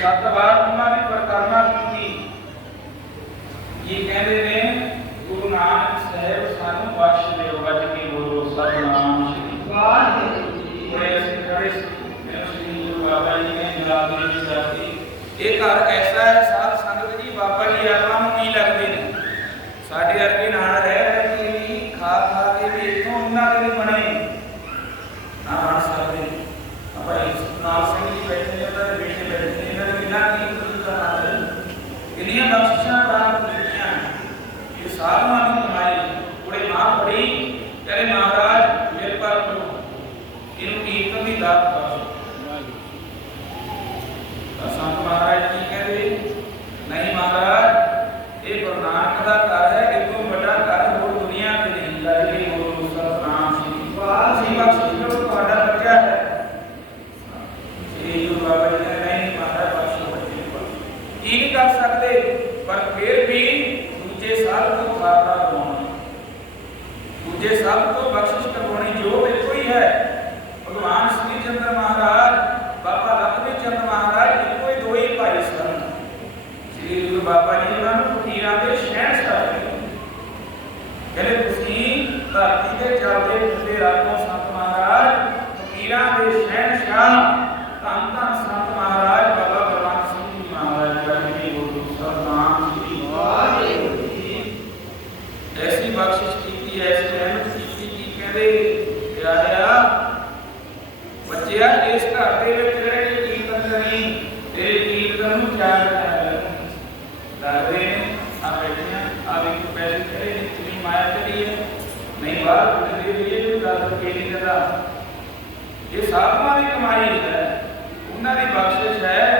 سات بار انہوں نے پرکرما کی تھی۔ یہ کہہ رہے ہیں، گرو نانک صاحب سانو بخش دیو بچ کے بولو سب نام ایک ایسا ہے سات سنگت جی بابا جی آرام کی جو بالکل ہی ہے چندر مہاراج بابا لکھمی چندر مہاراج ان کو دو ہی پائی سن سری گرو بابا جی نے انہوں کو تیرا دے شہر سٹا دے کہلے تسی دھرتی دے چاہتے دھرتے رات کو سنت مہاراج تیرا دے شہر سٹا ਅਕੇਲੀ ਦਾ। ਇਹ ਸਾਧਨਾ ਦੀ ਕਮਾਈ ਹੈ ਉਹਨਾਂ ਦੀ ਬਖਸ਼ਿਸ਼ ਹੈ